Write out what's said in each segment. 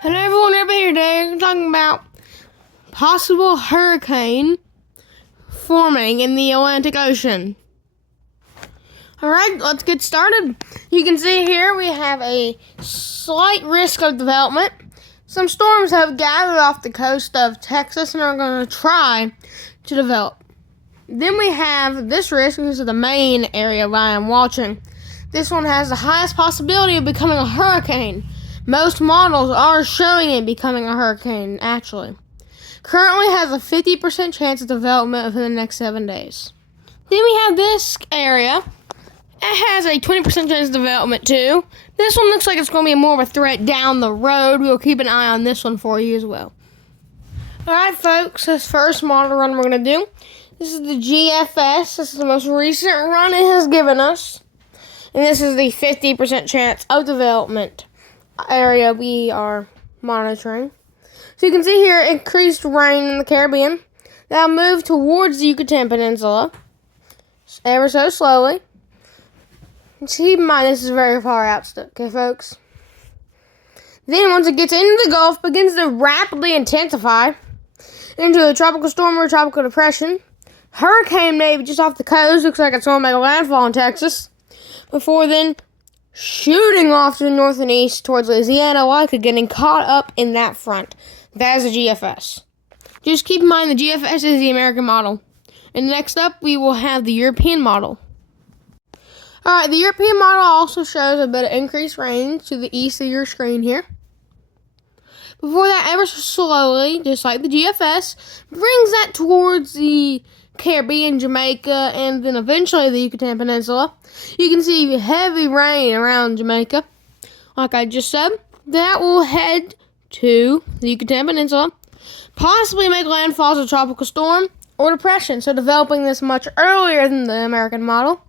Hello everyone, everybody here today. We're talking about possible hurricane forming in the Atlantic Ocean. Alright, let's get started. You can see here we have a slight risk of development. Some storms have gathered off the coast of Texas and are going to try to develop. Then we have this risk. This is the main area where I am watching. This one has the highest possibility of becoming a hurricane. Most models are showing it becoming a hurricane, actually. Currently has a 50% chance of development within the next 7 days. Then we have this area. It has a 20% chance of development, too. This one looks like it's going to be more of a threat down the road. We'll keep an eye on this one for you as well. Alright, folks, this first model run we're going to do. This is the GFS. This is the most recent run it has given us. And this is the 50% chance of development area we are monitoring. So you can see here increased rain in the Caribbean. That'll move towards the Yucatan Peninsula ever so slowly. And keep in mind this is very far out still, okay folks? Then once it gets into the Gulf, begins to rapidly intensify into a tropical storm or tropical depression. Hurricane maybe just off the coast, looks like it's going to make a landfall in Texas. Before then, shooting off to the north and east towards Louisiana, likely getting caught up in that front. That is a GFS. Just keep in mind the GFS is the American model. And next up, we will have the European model. Alright, the European model also shows a bit of increased range to the east of your screen here. Before that, ever so slowly, just like the GFS, brings that towards the Caribbean, Jamaica, and then eventually the Yucatan Peninsula. You can see heavy rain around Jamaica, like I just said. That will head to the Yucatan Peninsula, possibly make landfall as a tropical storm or depression, so developing this much earlier than the American model.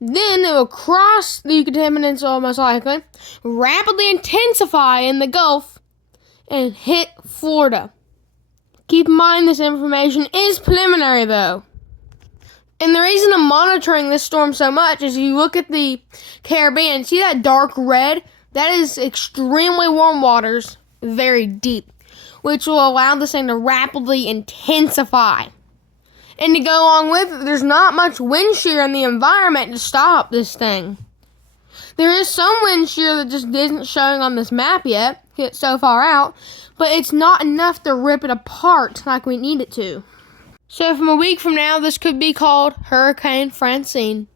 Then it will cross the Yucatan Peninsula, most likely, rapidly intensify in the Gulf, and hit Florida. Keep in mind this information is preliminary though. And the reason I'm monitoring this storm so much is you look at the Caribbean, see that dark red? That is extremely warm waters, very deep, which will allow this thing to rapidly intensify. And to go along with it, there's not much wind shear in the environment to stop this thing. There is some wind shear that just isn't showing on this map yet. It's so far out. But it's not enough to rip it apart like we need it to. So from a week from now, this could be called Hurricane Francine.